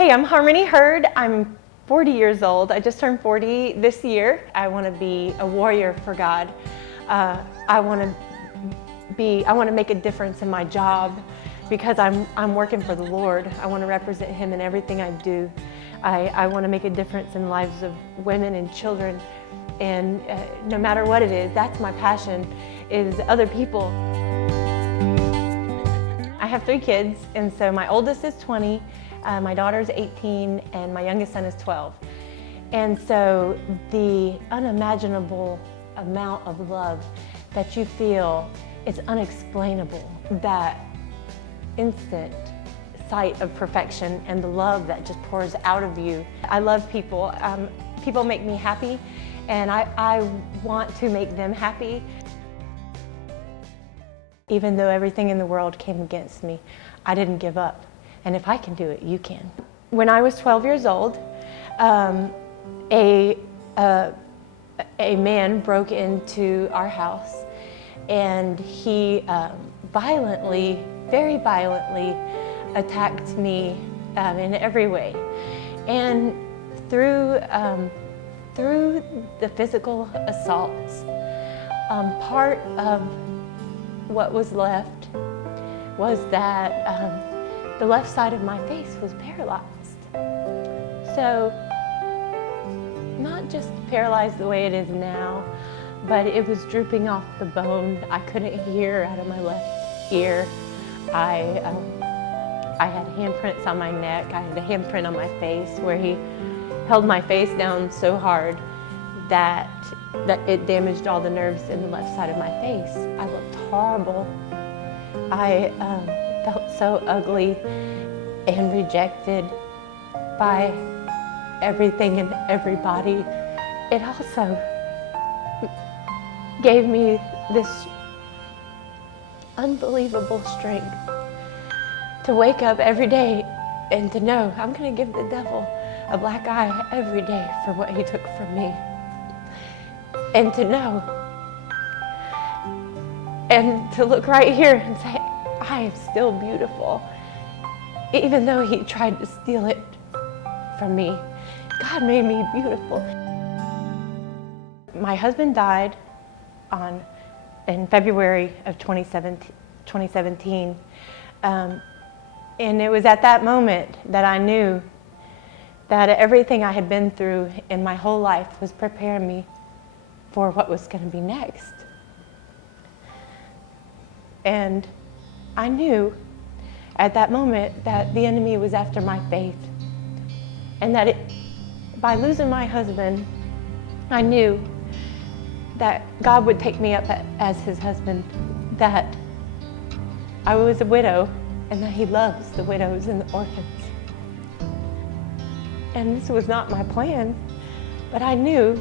Hey, I'm Harmony Hurd. I'm 40 years old. I just turned 40 this year. I want to be a warrior for God. I want to make a difference in my job because I'm working for the Lord. I want to represent Him in everything I do. I want to make a difference in the lives of women and children. And no matter what it is, that's my passion, is other people. I have 3 kids, and so my oldest is 20, my daughter's 18, and my youngest son is 12. And so the unimaginable amount of love that you feel is unexplainable. That instant sight of perfection and the love that just pours out of you. I love people. People make me happy, and I want to make them happy. Even though everything in the world came against me, I didn't give up. And if I can do it, you can. When I was 12 years old, a man broke into our house, and he violently, very violently attacked me in every way. And through the physical assaults, part of what was left was that the left side of my face was paralyzed. So, not just paralyzed the way it is now, but it was drooping off the bone. I couldn't hear out of my left ear. I had handprints on my neck. I had a handprint on my face where he held my face down so hard that it damaged all the nerves in the left side of my face. I looked horrible. I felt so ugly and rejected by everything and everybody. It also gave me this unbelievable strength to wake up every day and to know I'm going to give the devil a black eye every day for what he took from me. And to know and to look right here and say, I am still beautiful. Even though he tried to steal it from me, God made me beautiful. My husband died in February of 2017. And it was at that moment that I knew that everything I had been through in my whole life was preparing me for what was going to be next. And I knew at that moment that the enemy was after my faith, and that by losing my husband, I knew that God would take me up as His husband, that I was a widow, and that He loves the widows and the orphans. And this was not my plan, but I knew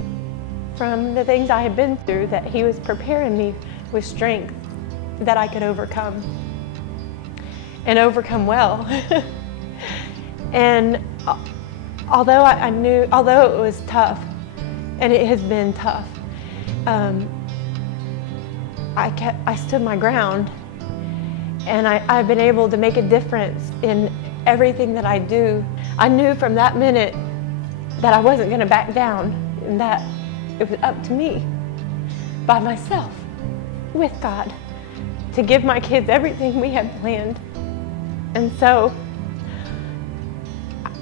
from the things I had been through that He was preparing me with strength that I could overcome, and overcome well. And although I knew, although it was tough, and it has been tough, I stood my ground, and I've been able to make a difference in everything that I do. I knew from that minute that I wasn't going to back down, and that it was up to me, by myself, with God, to give my kids everything we had planned. And so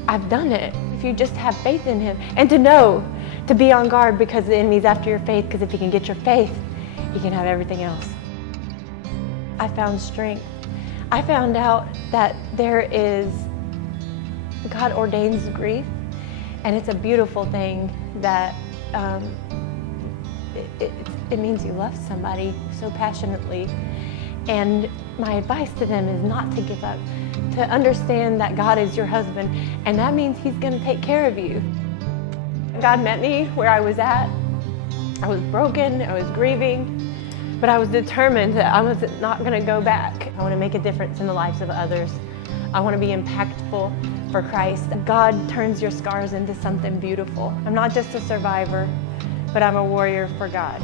I've done it. If you just have faith in Him, and to know, to be on guard, because the enemy's after your faith, because if he can get your faith, he can have everything else. I found strength. I found out that there is, God ordains grief, and it's a beautiful thing that it means you love somebody so passionately. And my advice to them is not to give up, to understand that God is your husband, and that means He's going to take care of you. God met me where I was at. I was broken, I was grieving, but I was determined that I was not going to go back. I want to make a difference in the lives of others. I want to be impactful for Christ. God turns your scars into something beautiful. I'm not just a survivor, but I'm a warrior for God.